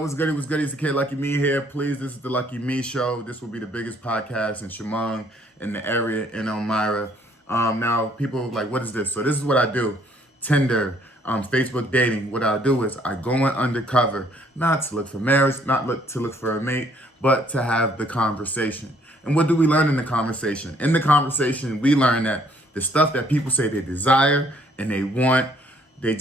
What's good? What's good? It's the Kid Lucky Me here. Please, this is the Lucky Me Show. This will be the biggest podcast in Chemung, in the area, in Elmira. Now, people are like, what is this? So this is what I do. Tinder, Facebook dating. What I do is I go in undercover, not to look for marriage, to look for a mate, but to have the conversation. And what do we learn in the conversation? In the conversation, we learn that the stuff that people say they desire and they want, they're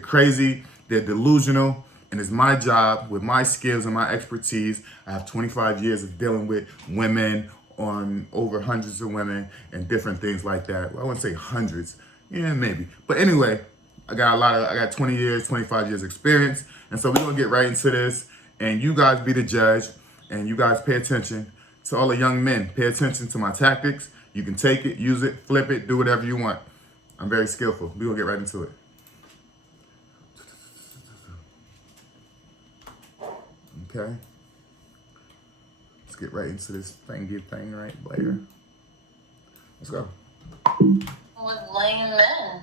crazy, they're delusional. And it's my job, with my skills and my expertise. I have 25 years of dealing with women, on over hundreds of women and different things like that. Well, I wouldn't say hundreds, yeah, maybe. But anyway, I got 20 years, 25 years experience. And so we're gonna get right into this, and you guys be the judge, and you guys pay attention to all the young men. Pay attention to my tactics. You can take it, use it, flip it, do whatever you want. I'm very skillful. We're gonna get right into it. Okay. Let's get right into this thing right later. Let's go. With lame men.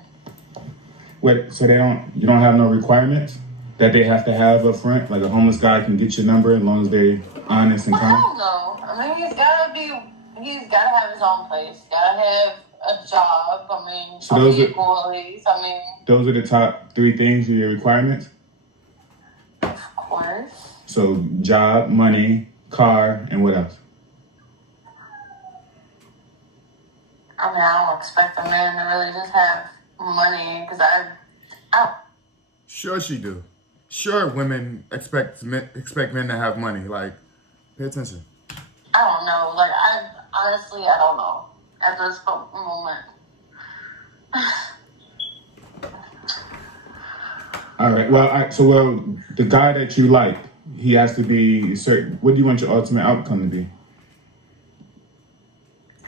Wait, so you don't have no requirements that they have to have up front? Like a homeless guy can get your number as long as they're honest and kind? Hell no. I mean, he's gotta have his own place. Gotta have a job. I mean, so those are the top 3 things of your requirements? Of course. So job, money, car, and what else? I mean, I don't expect a man to really just have money, because I Sure she do. Sure women expect men to have money. Like, pay attention. I don't know. Like, honestly, I don't know at this moment. All right. Well, the guy that you like, he has to be certain. What do you want your ultimate outcome to be?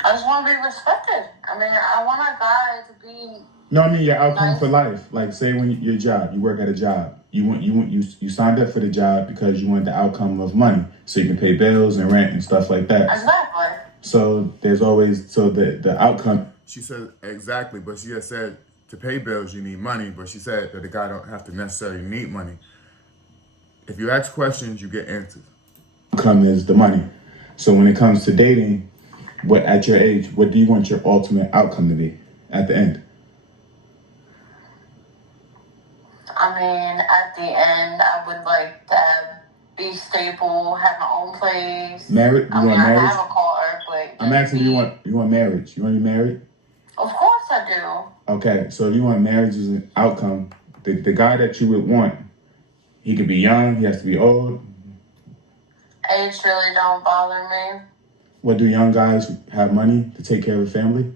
I just want to be respected. I mean, I want a guy to be. No, I mean your outcome nice. For life. Like, say when your job, you work at a job. You signed up for the job because you want the outcome of money, so you can pay bills and rent and stuff like that. Exactly. So there's always the outcome. She said exactly, but she just said to pay bills you need money, but she said that the guy don't have to necessarily need money. If you ask questions, you get answers. Outcome is the money. So when it comes to dating, at your age, what do you want your ultimate outcome to be at the end? I mean, at the end, I would like to be stable, have my own place. Married? You want marriage? I have a car, but I'm asking you want marriage. You want to be married? Of course I do. Okay, so if you want marriage as an outcome, the guy that you would want, he could be young, he has to be old. Age really don't bother me. What, do young guys have money to take care of a family?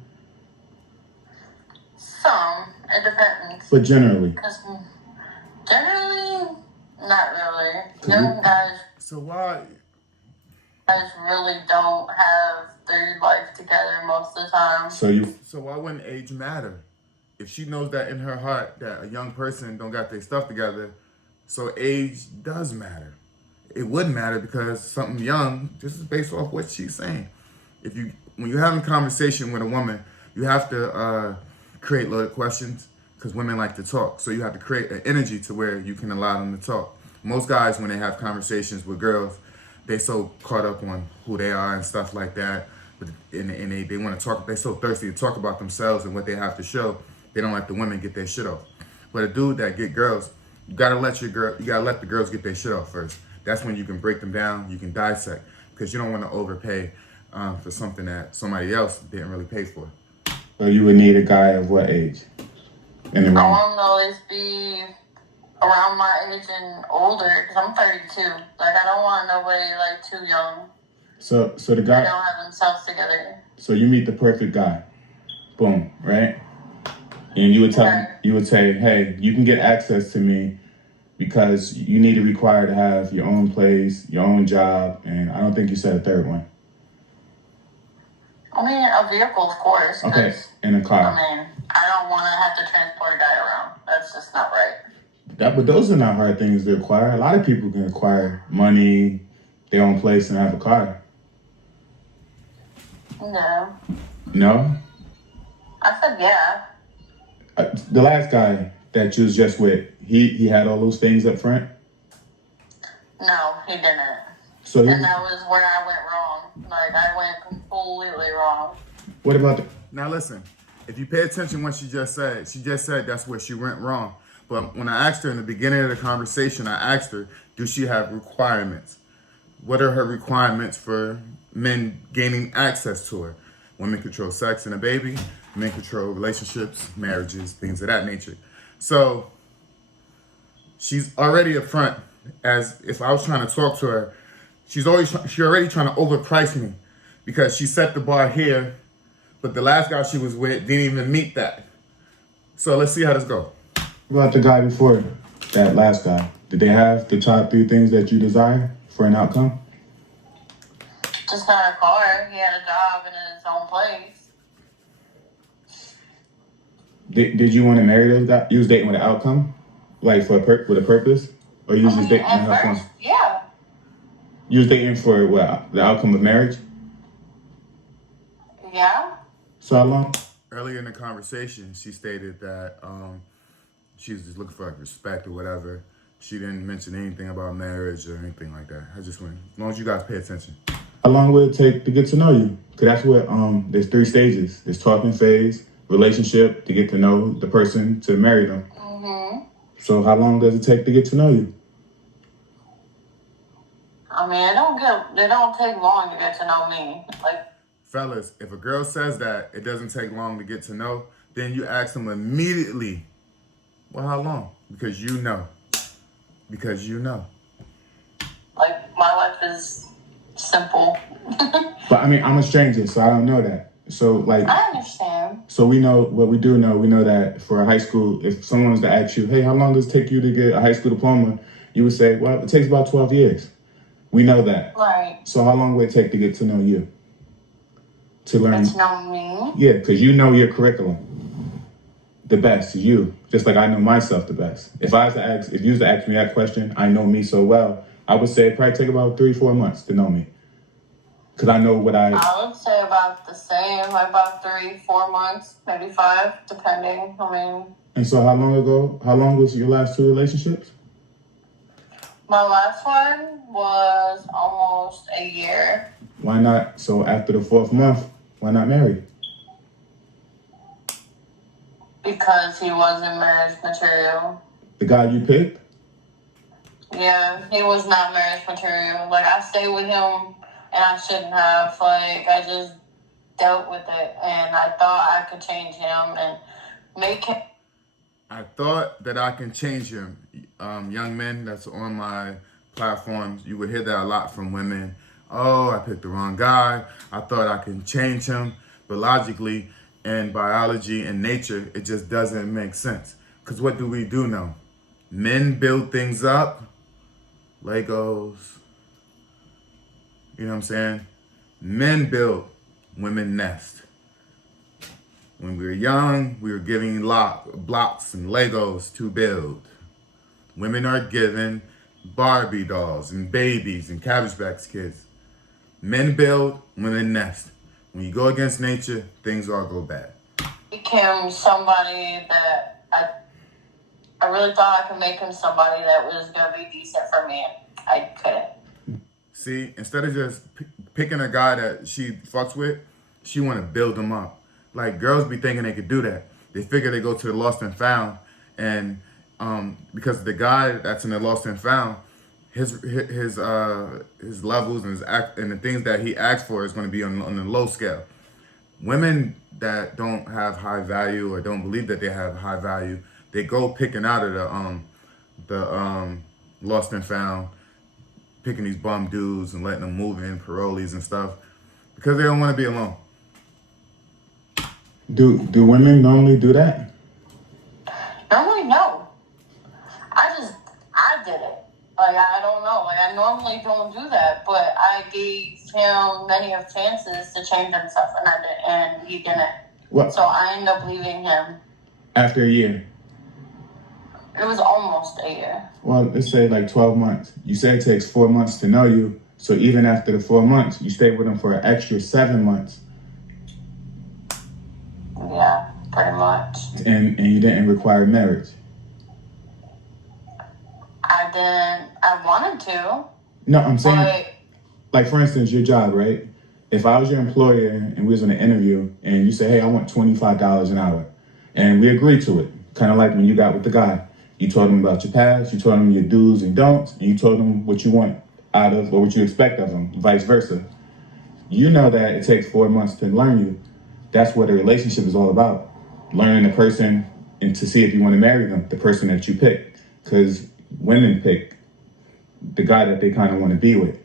Some. It depends. But generally? Generally, not really. Young guys. So why? Guys really don't have their life together most of the time. So why wouldn't age matter? If she knows that in her heart that a young person don't got their stuff together, so age does matter. It would matter because something young, this is based off what she's saying. When you're having a conversation with a woman, you have to create little questions, because women like to talk. So you have to create an energy to where you can allow them to talk. Most guys, when they have conversations with girls, they so caught up on who they are and stuff like that. And they want to talk, they're so thirsty to talk about themselves and what they have to show, they don't let the women get their shit off. But a dude that get girls, you gotta let the girls get their shit off first. That's when you can break them down, you can dissect, because you don't want to overpay for something that somebody else didn't really pay for. So you would need a guy of what age? I want to always be around my age and older, because I'm 32. Like, I don't want nobody, like, too young. So the guy... They don't have themselves together. So you meet the perfect guy. Boom, right? And you would say, hey, you can get access to me because you need to require to have your own place, your own job, and I don't think you said a third one. I mean, a vehicle, of course. Okay, and a car. I mean, I don't want to have to transport a guy around. That's just not right. But those are not hard things to acquire. A lot of people can acquire money, their own place, and have a car. No. No? I said yeah. The last guy that you was just with, he had all those things up front? No, he didn't. So And that was where I went wrong. Like, I went completely wrong. what about the? Now listen, if you pay attention what she just said that's where she went wrong. But when I asked her in the beginning of the conversation, I asked her, does she have requirements? What are her requirements for men gaining access to her? Women control sex and a baby. Men control relationships, marriages, things of that nature. So she's already up front. As if I was trying to talk to her, she already trying to overprice me because she set the bar here, but the last guy she was with didn't even meet that. So let's see how this goes. What about the guy before that last guy? Did they have the top 3 things that you desire for an outcome? Just not a car. He had a job and his own place. Did you want to marry those guys? You was dating with an outcome, like for with a purpose, or you was just dating to At have fun? first, yeah. You was dating for what? The outcome of marriage? Yeah. So how long? Earlier in the conversation, she stated that she was just looking for like respect or whatever. She didn't mention anything about marriage or anything like that. I just went, as long as you guys pay attention. How long will it take to get to know you? Because that's what, there's 3 stages. There's talking phase, relationship, to get to know the person, to marry them. Mm-hmm. So how long does it take to get to know you? I mean, it don't take long to get to know me. Like, Fellas, if a girl says that it doesn't take long to get to know, then you ask them immediately, well, how long? Because you know. Because you know. like my life is simple. But I mean, I'm a stranger, so I don't know that. So like, I understand. so we know what we do know. We know that for a high school, if someone was to ask you, hey, how long does it take you to get a high school diploma? You would say, well, it takes about 12 years. We know that. Right. So how long will it take to get to know you? To learn. Get to know me. Yeah, because you know your curriculum the best, you. Just like I know myself the best. If you was to ask me that question, I know me so well, I would say it probably take about 3-4 months to know me. Because I know what I would say about the same, like about 3-4 months, maybe 5, depending. I mean. And so how long was your last 2 relationships? My last one was almost a year. Why not? So after the 4th month, why not marry? Because he wasn't marriage material. The guy you picked? Yeah, he was not marriage material. Like, I stayed with him and I shouldn't have. Like, I just dealt with it and I thought I could change him and make him. I thought that I can change him. Young men that's on my platforms, you would hear that a lot from women. Oh, I picked the wrong guy. I thought I can change him. But logically, and biology and nature, it just doesn't make sense. Because what do we do now? Men build things up, Legos. You know what I'm saying? Men build, women nest. When we were young, we were giving blocks and Legos to build. Women are given Barbie dolls and babies and Cabbage Patch Kids. Men build, women nest. When you go against nature, things all go bad. Became somebody that I really thought I could make him somebody that was going to be decent for me. I couldn't. See, instead of just picking a guy that she fucks with, she want to build him up. Like, girls be thinking they could do that. They figure they go to the lost and found, and because the guy that's in the lost and found, his levels and and the things that he asks for is going to be on the low scale. Women that don't have high value or don't believe that they have high value, they go picking out of the lost and found, picking these bum dudes and letting them move in parolees and stuff because they don't want to be alone. Do women normally do that? Normally, no. I did it. Like, I don't know. Like, I normally don't do that, but I gave him many of chances to change himself, and he didn't. What? So I ended up leaving him. After a year? It was almost a year. Well, let's say like 12 months. You said it takes 4 months to know you, so even after the 4 months, you stayed with him for an extra 7 months. Yeah, pretty much. And you didn't require marriage. I then I wanted to. No, I'm saying, But like, for instance, your job, right? If I was your employer and we was in an interview and you say, hey, I want $25 an hour, and we agreed to it, kind of like when you got with the guy. You told him about your past, you told him your do's and don'ts, and you told him what you want out of or what you expect of him, vice versa. You know that it takes 4 months to learn you. That's what a relationship is all about. Learning the person and to see if you want to marry them, the person that you pick. Because women pick the guy that they kind of want to be with.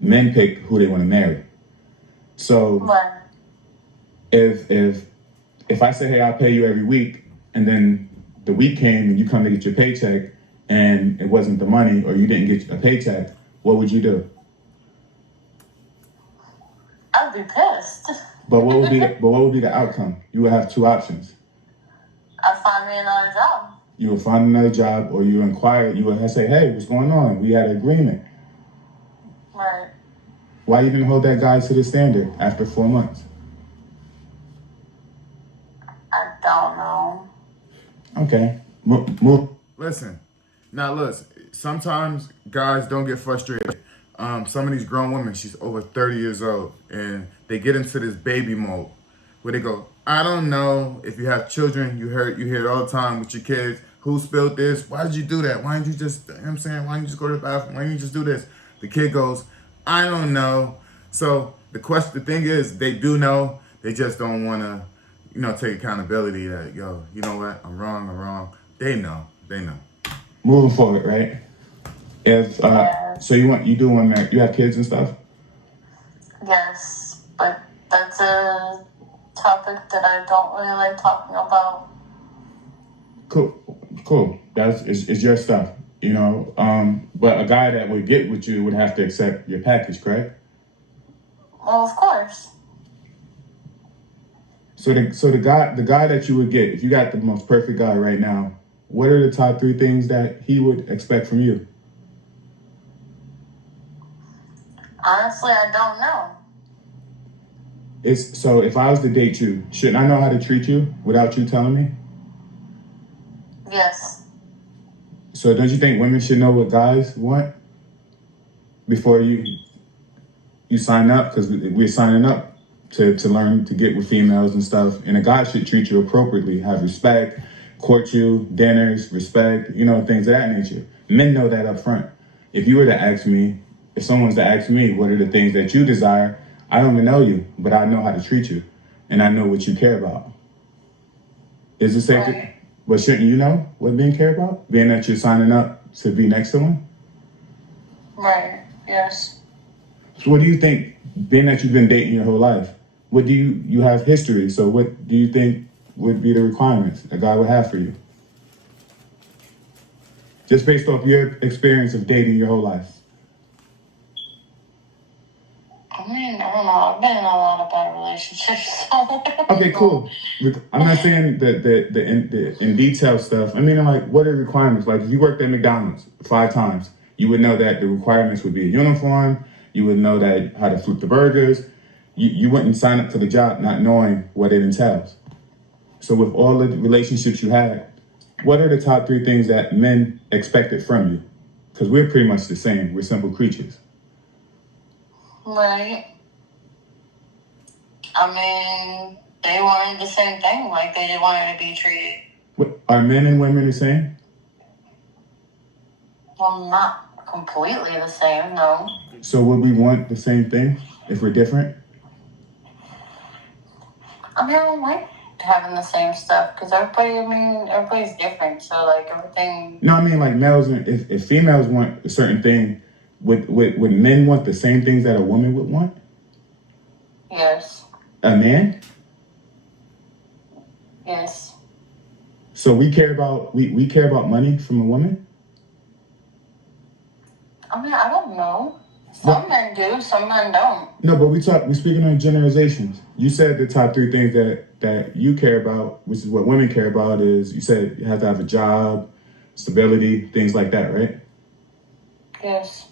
Men pick who they want to marry. So but if I say, hey, I'll pay you every week, and then the week came and you come to get your paycheck and it wasn't the money or you didn't get a paycheck, what would you do? I'd be pissed. But what would be the outcome? You would have two options. I'd find me another job. You would find another job, or you inquire. You would say, "Hey, what's going on? We had an agreement. Right. Why you didn't hold that guy to the standard after 4 months?" I don't know. Okay, move. Listen, now listen. Sometimes guys don't get frustrated. Some of these grown women, she's over 30 years old, and they get into this baby mode where they go, I don't know if you have children. You hear it all the time with your kids. Who spilled this? Why did you do that? Why didn't you just, you know what I'm saying? Why didn't you just go to the bathroom? Why didn't you just do this? The kid goes, I don't know. So the thing is, they do know. They just don't want to, take accountability that, yo, you know what? I'm wrong. They know. Moving forward, right? If so, you do want to, you have kids and stuff. Yes, but that's a topic that I don't really like talking about. Cool. It's your stuff, But a guy that would get with you would have to accept your package, correct? Well, of course. So the guy that you would get, if you got the most perfect guy right now, what are the top 3 things that he would expect from you? Honestly, I don't know. So if I was to date you, shouldn't I know how to treat you without you telling me? Yes. So don't you think women should know what guys want before you sign up? Because we're signing up to learn to get with females and stuff. And a guy should treat you appropriately, have respect, court you, dinners, respect, things of that nature. Men know that up front. If someone's to ask me, what are the things that you desire? I don't even know you, but I know how to treat you. And I know what you care about. Is it safe to... But shouldn't you know what men care about? Being that you're signing up to be next to one? Right. Yes. So what do you think, being that you've been dating your whole life, what do you have history, so what do you think would be the requirements a guy would have for you? Just based off your experience of dating your whole life. I mean, I don't know. I've been in a lot of bad relationships. So Okay, cool. I'm not saying the in detail stuff. I mean, like, what are the requirements? Like, if you worked at McDonald's 5 times, you would know that the requirements would be a uniform. You would know that how to flip the burgers. You wouldn't sign up for the job not knowing what it entails. So with all the relationships you had, what are the top 3 things that men expected from you? Because we're pretty much the same. We're simple creatures. Right. I mean, they wanted the same thing. Like, they just wanted to be treated. Are men and women the same? Well, not completely the same, no. So would we want the same thing if we're different? I mean, I don't like having the same stuff because everybody's different. So, like, everything. No, I mean, like, males, and if females want a certain thing, would men want the same things that a woman would want? Yes. A man? Yes. So we care about money from a woman? I mean, I don't know. Some men do, some men don't. No, but we're speaking on generalizations. You said the top 3 things that you care about, which is what women care about, is you said you have to have a job, stability, things like that, right? Yes.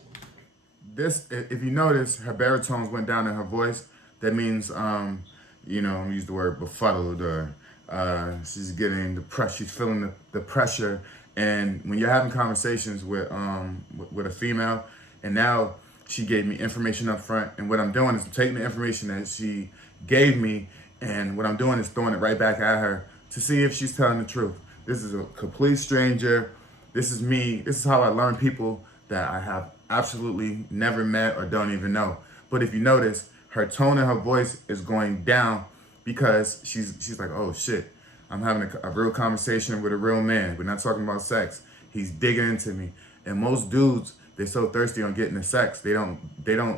This, if you notice, her baritones went down in her voice. That means, use the word befuddled, or she's getting the pressure. She's feeling the pressure And when you're having conversations with a female, and now she gave me information up front, and what I'm doing is I'm taking the information that she gave me, and what I'm doing is throwing it right back at her to see if she's telling the truth. This is a complete stranger. This is me. This is how I learn people that I have absolutely never met or don't even know. But if you notice, her tone and her voice is going down because she's like, oh shit, I'm having a real conversation with a real man. We're not talking about sex. He's digging into me. And most dudes, they're so thirsty on getting the sex, they don't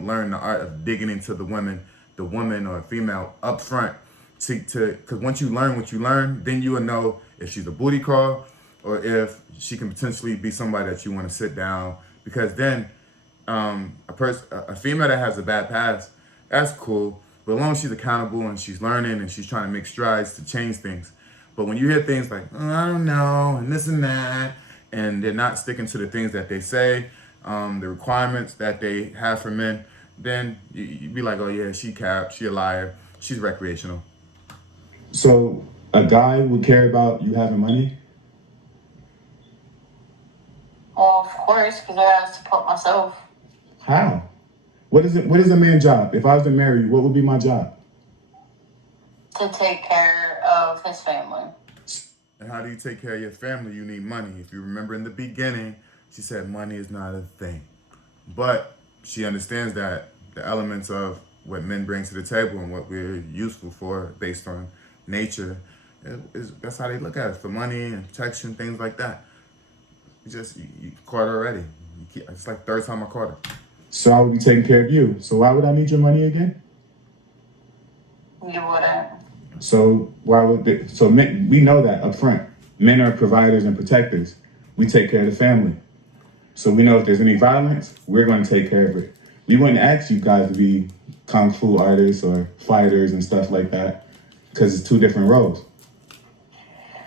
learn the art of digging into the woman or female up front. Because once you learn what you learn, then you will know if she's a booty call or if she can potentially be somebody that you want to sit down. Because then a female that has a bad past, that's cool. But as long as she's accountable and she's learning and she's trying to make strides to change things. But when you hear things like, oh, I don't know, and this and that, and they're not sticking to the things that they say, the requirements that they have for men, then you be like, oh yeah, she capped, she a liar, she's recreational. So a guy would care about you having money? Well, of course, because I gotta support myself. How? What is a man's job? If I was to marry you, what would be my job? To take care of his family. And how do you take care of your family? You need money. If you remember in the beginning, she said money is not a thing. But she understands that the elements of what men bring to the table and what we're useful for based on nature, that's how they look at it, for money and protection, things like that. You caught her already. It's like third time I caught her. So I would be taking care of you. So why would I need your money again? You wouldn't. So men, we know that up front. Men are providers and protectors. We take care of the family. So we know if there's any violence, we're going to take care of it. We wouldn't ask you guys to be kung fu artists or fighters and stuff like that because it's two different roles.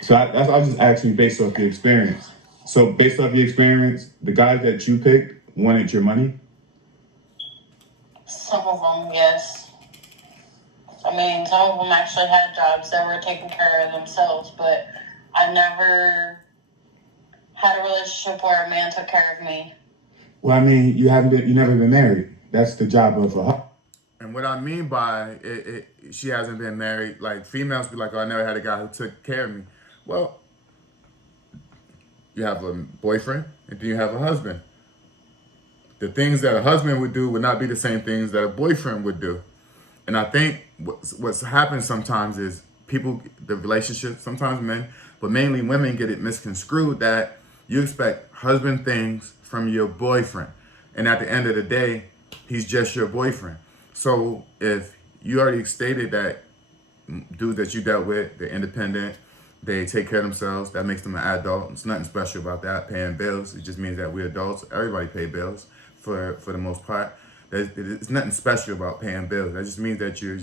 So I was just asking you based off your experience. So based off your experience, the guys that you picked wanted your money? Some of them, yes. I mean, some of them actually had jobs that were taking care of themselves, but I never had a relationship where a man took care of me. Well, I mean, you never been married. That's the job of a husband. And what I mean by she hasn't been married, like females be like, oh, I never had a guy who took care of me. Well, you have a boyfriend and then you have a husband. The things that a husband would do would not be the same things that a boyfriend would do. And I think what's happened sometimes is the relationships, sometimes men, but mainly women get it misconstrued that you expect husband things from your boyfriend. And at the end of the day, he's just your boyfriend. So if you already stated that dudes that you dealt with, they're independent, they take care of themselves, that makes them an adult. There's nothing special about that, paying bills. It just means that we're adults. Everybody pay bills for the most part. There's nothing special about paying bills. That just means that you're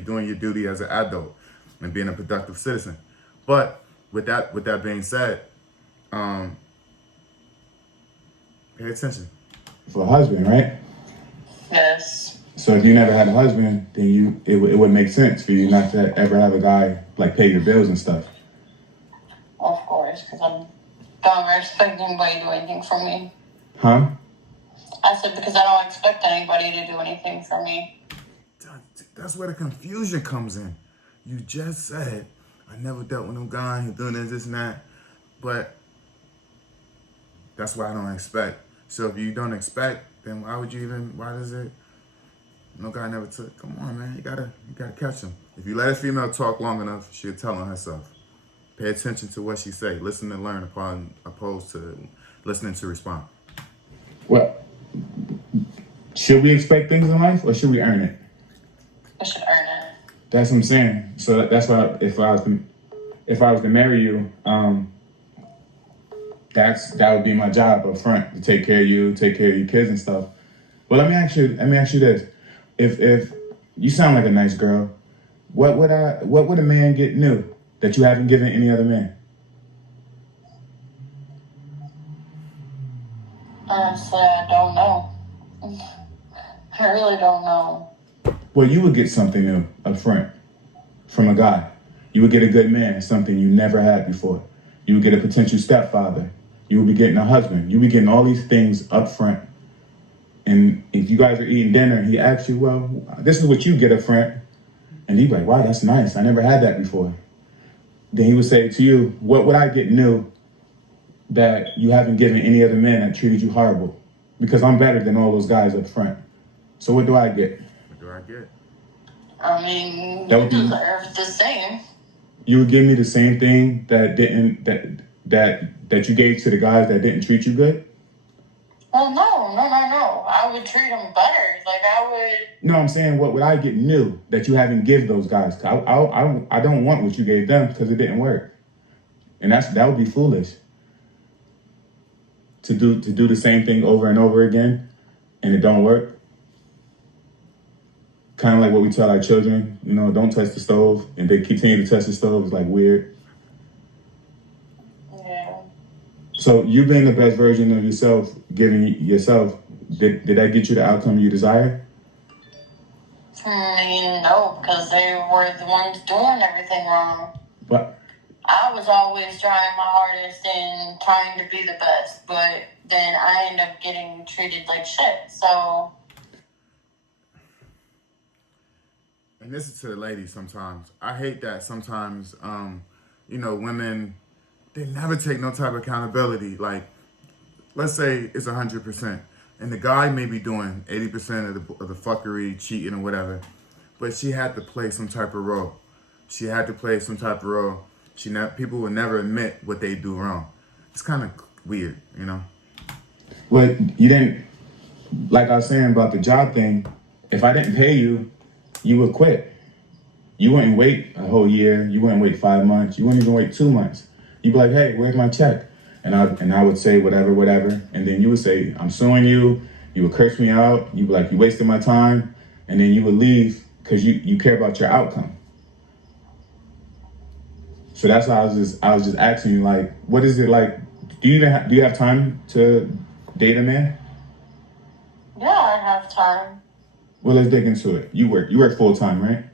doing your duty as an adult and being a productive citizen. But with that being said, pay attention. For a husband, right? Yes. So if you never had a husband, then it would make sense for you not to ever have a guy like pay your bills and stuff. Of course, because I don't ever expect anybody to do anything for me. Huh? I said because I don't expect anybody to do anything for me. That's where the confusion comes in. You just said, I never dealt with no guy who's doing this and that. But that's why I don't expect. So if you don't expect, then why does it? No guy never took. Come on, man. You gotta catch him. If you let a female talk long enough, she'll tell on herself. Pay attention to what she say. Listen and learn opposed to listening to respond. Well, should we expect things in life or should we earn it? We should earn it. That's what I'm saying. So that's why if I was to marry you, that would be my job up front, to take care of you, take care of your kids and stuff. Well, let me ask you this: if you sound like a nice girl, what would a man get new that you haven't given any other man? Honestly, I don't know. I really don't know. Well, you would get something new up front from a guy. You would get a good man, something you never had before. You would get a potential stepfather. You would be getting a husband. You would be getting all these things up front. And if you guys are eating dinner, he asks you, well, this is what you get up front. And you'd be like, wow, that's nice. I never had that before. Then he would say to you, what would I get new that you haven't given any other man that treated you horrible? Because I'm better than all those guys up front. So what do I get? What do I get? I mean, That you would be- deserve the same. You would give me the same thing that you gave to the guys that didn't treat you good? Well, no. I would treat them better. Like, I would. No, I'm saying, what would I get new that you haven't give those guys? I don't want what you gave them because it didn't work, and that would be foolish. To do the same thing over and over again, and it don't work. Kind of like what we tell our children, don't touch the stove, and they continue to touch the stove. It's like weird. Yeah. So you being the best version of yourself, giving yourself, did that get you the outcome you desire? I mean, no, because they were the ones doing everything wrong. But I was always trying my hardest and trying to be the best, but then I end up getting treated like shit. So. And this is to the ladies sometimes. I hate that sometimes, women, they never take no type of accountability. Like, let's say it's 100%. And the guy may be doing 80% of the fuckery, cheating or whatever. But she had to play some type of role. People will never admit what they do wrong. It's kind of weird, But you didn't, like I was saying about the job thing, if I didn't pay you, you would quit. You wouldn't wait a whole year. You wouldn't wait 5 months. You wouldn't even wait 2 months. You'd be like, hey, where's my check? And I would say whatever. And then you would say, I'm suing you. You would curse me out. You'd be like, you wasted my time. And then you would leave because you care about your outcome. So that's why I was just asking you, like, what is it like? Do you have time to date a man? Yeah, I have time. Well, let's dig into it. You work full time, right?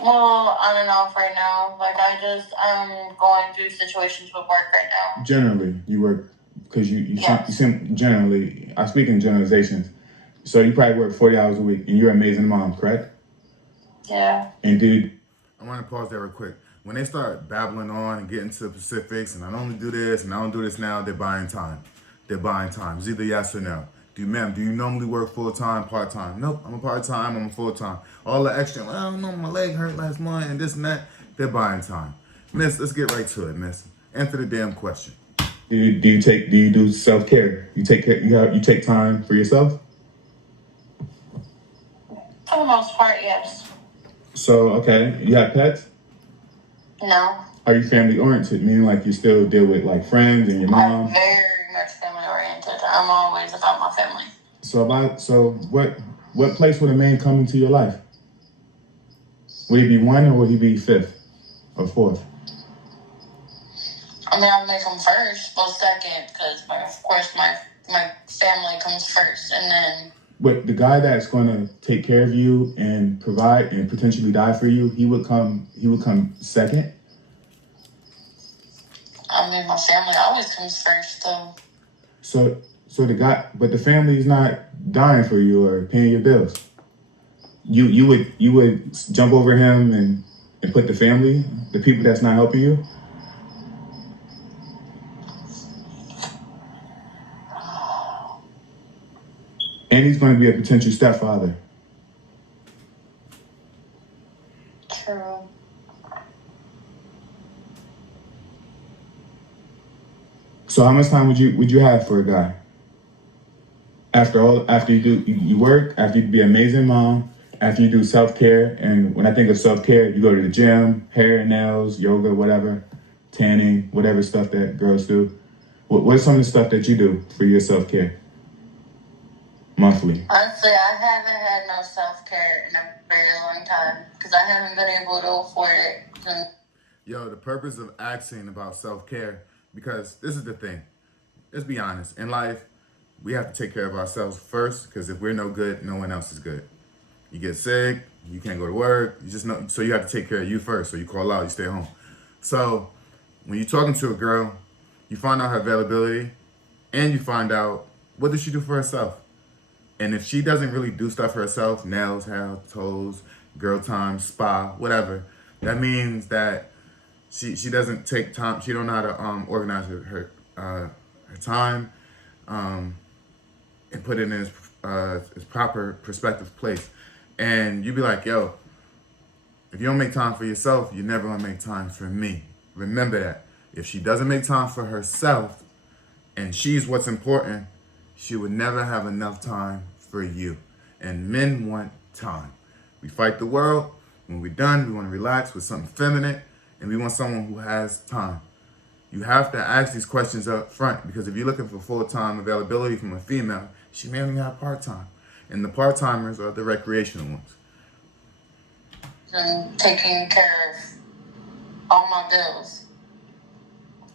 Well, on and off right now. Like, I'm going through situations with work right now. Generally, you work because you Yes. seem generally. I speak in generalizations. So you probably work 40 hours a week, and you're an amazing mom, correct? Yeah. And dude, I want to pause there real quick. When they start babbling on and getting to the specifics, and I only do this and I don't do this now, they're buying time. It's either yes or no. Do you normally work full-time, part-time? Nope, I'm a part-time, I'm a full-time. All the extra, well, no, my leg hurt last month and this and that, they're buying time. Miss, let's get right to it, miss. Answer the damn question. do you do self-care? You take time for yourself? For the most part, yes. So, okay, you have pets? No. Are you family oriented? Meaning like you still deal with like friends and your I'm mom? very much family oriented. I'm always about my family. So what place would a man come into your life? Would he be one or would he be fifth or fourth? I mean, I'll make them first, well, second, because of course my family comes first, and then. But the guy that's going to take care of you and provide and potentially die for you, he would come second. I mean, my family always comes first, though. So but the family is not dying for you or paying your bills. You would jump over him and put the people that's not helping you. And he's going to be a potential stepfather. True. So how much time would you have for a guy? After you work, after you be an amazing mom, after you do self-care, and when I think of self-care, you go to the gym, hair, nails, yoga, whatever, tanning, whatever stuff that girls do. What's some of the stuff that you do for your self-care? Monthly. Honestly, I haven't had no self-care in a very long time because I haven't been able to afford it. Yo, the purpose of asking about self-care, because this is the thing. Let's be honest. In life, we have to take care of ourselves first, because if we're no good, no one else is good. You get sick, you can't go to work, so you have to take care of you first. So you call out, you stay home. So when you're talking to a girl, you find out her availability, and you find out what does she do for herself. And if she doesn't really do stuff for herself, nails, hair, toes, girl time, spa, whatever, that means that she doesn't take time. She don't know how to organize her time and put it in its proper perspective place. And you be like, yo, if you don't make time for yourself, you're never gonna make time for me. Remember that. If she doesn't make time for herself and she's what's important, she would never have enough time for you. And men want time. We fight the world. When we're done, we want to relax with something feminine, and we want someone who has time. You have to ask these questions up front, because if you're looking for full-time availability from a female, she may only have part-time. And the part-timers are the recreational ones. And taking care of all my bills.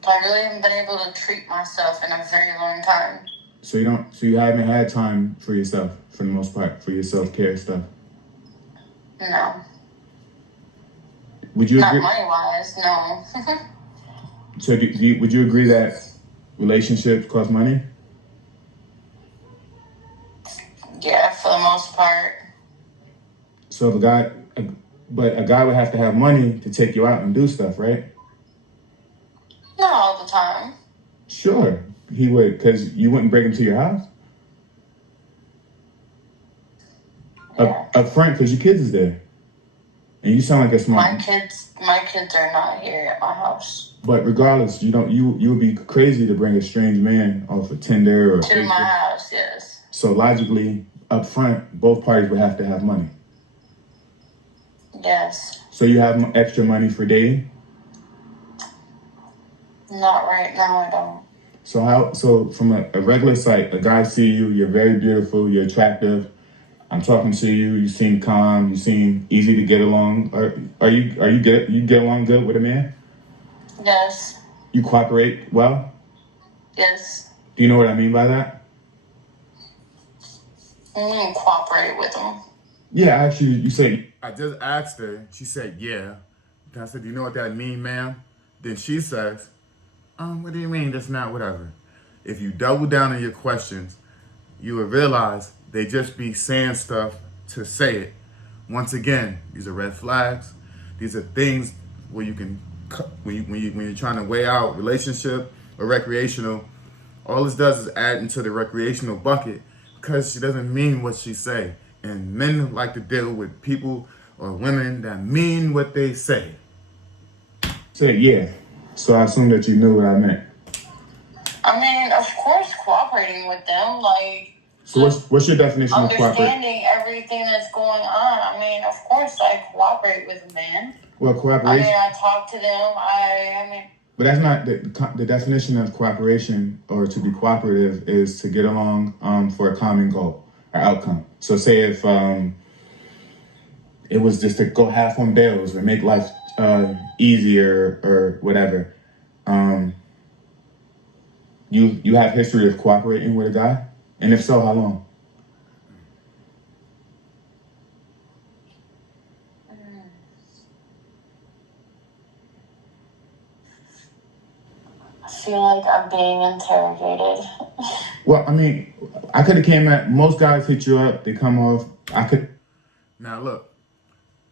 So I really haven't been able to treat myself in a very long time. So you haven't had time for yourself, for the most part, for your self-care stuff? No. Would you Not agree? money-wise, no. So would you agree that relationships cost money? Yeah, for the most part. So if a guy would have to have money to take you out and do stuff, right? Not all the time. Sure, he would, because you wouldn't break into your house. Yeah. Up front, because your kids is there. And you sound like a smart. My kids are not here at my house. But regardless, you would be crazy to bring a strange man off of Tinder or to Facebook. my house, yes. So logically, up front, both parties would have to have money. Yes. So you have extra money for dating? Not right now, I don't. So from a regular site, a guy see you, you're very beautiful, you're attractive. I'm talking to you, you seem calm, you seem easy to get along. You get along good with a man? Yes. You cooperate well? Yes. Do you know what I mean by that? You mean cooperate with them? Yeah, actually, you say. I just asked her. She said, yeah. I said, do you know what that mean, ma'am? Then she says, what do you mean? That's not whatever. If you double down on your questions, you will realize they just be saying stuff to say it. Once again, these are red flags. These are things where you can, when you're trying to weigh out relationship or recreational, all this does is add into the recreational bucket, because she doesn't mean what she say. And men like to deal with people or women that mean what they say. Say yeah. So I assume that you knew what I meant. I mean, of course, cooperating with them, like. So what's your definition of cooperate? Understanding everything that's going on. I mean, of course, I cooperate with a man. Well, cooperation. I mean, I talk to them. I mean. But that's not the definition of cooperation, or to be cooperative is to get along for a common goal or outcome. So say if it was just to go half on bills or make life easier or whatever, you have history of cooperating with a guy? And if so, how long? I feel like I'm being interrogated. Well, I mean, I could have came at, most guys hit you up, they come off, Now look,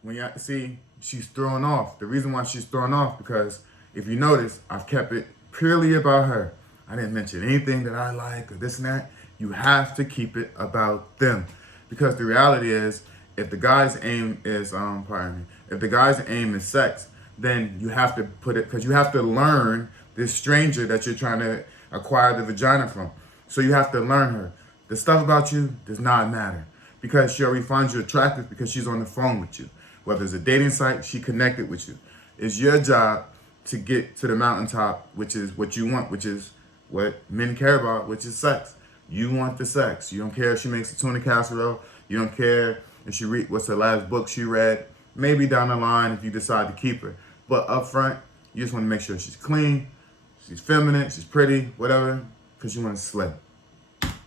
when you see, she's thrown off. The reason why she's thrown off, because if you notice, I've kept it purely about her. I didn't mention anything that I like or this and that. You have to keep it about them, because the reality is, if the guy's aim is if the guy's aim is sex, then you have to put it, because you have to learn this stranger that you're trying to acquire the vagina from. So you have to learn her. The stuff about you does not matter, because she already finds you attractive because she's on the phone with you. Whether it's a dating site, she connected with you. It's your job to get to the mountaintop, which is what you want, which is what men care about, which is sex. You want the sex. You don't care if she makes a tuna casserole. You don't care if she what's the last book she read. Maybe down the line if you decide to keep her. But up front, you just want to make sure she's clean, she's feminine, she's pretty, whatever, because you want to slay.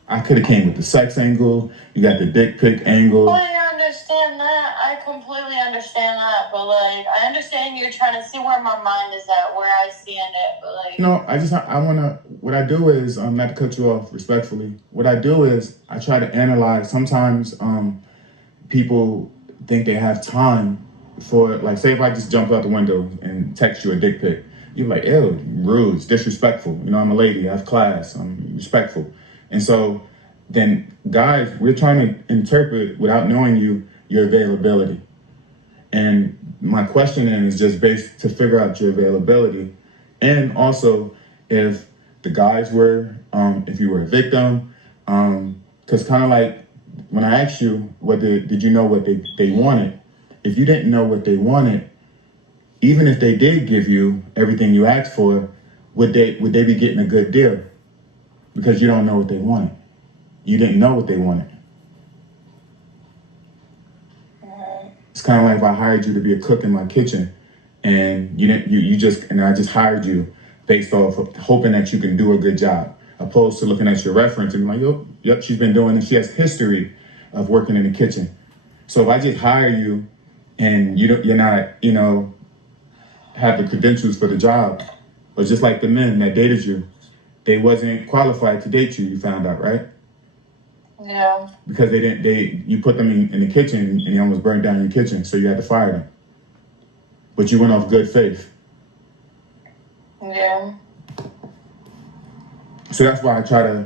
I could have came with the sex angle. You got the dick pic angle. I understand that. I completely understand that. But, like, I understand you're trying to see where my mind is at, where I stand at, No, I wanna. What I do is not to cut you off respectfully. What I do is I try to analyze. Sometimes people think they have time for, like, say if I just jump out the window and text you a dick pic, you're like, ew, rude, it's disrespectful. You know, I'm a lady, I have class, I'm respectful. And so then guys, we're trying to interpret without knowing you, your availability. And my question then is just based to figure out your availability. And also if the guys were, if you were a victim, because kind of like when I asked you, did you know what they wanted? If you didn't know what they wanted, even if they did give you everything you asked for, would they be getting a good deal? Because you don't know what they wanted. You didn't know what they wanted. It's kind of like if I hired you to be a cook in my kitchen, and I just hired you based off of hoping that you can do a good job, opposed to looking at your reference and being like, yep, she's been doing it. She has history of working in the kitchen. So if I just hire you and you're not, have the credentials for the job, or just like the men that dated you, they wasn't qualified to date you. You found out, right? Yeah. Because you put them in the kitchen and you almost burned down your kitchen, so you had to fire them. But you went off good faith. Yeah. So that's why I try to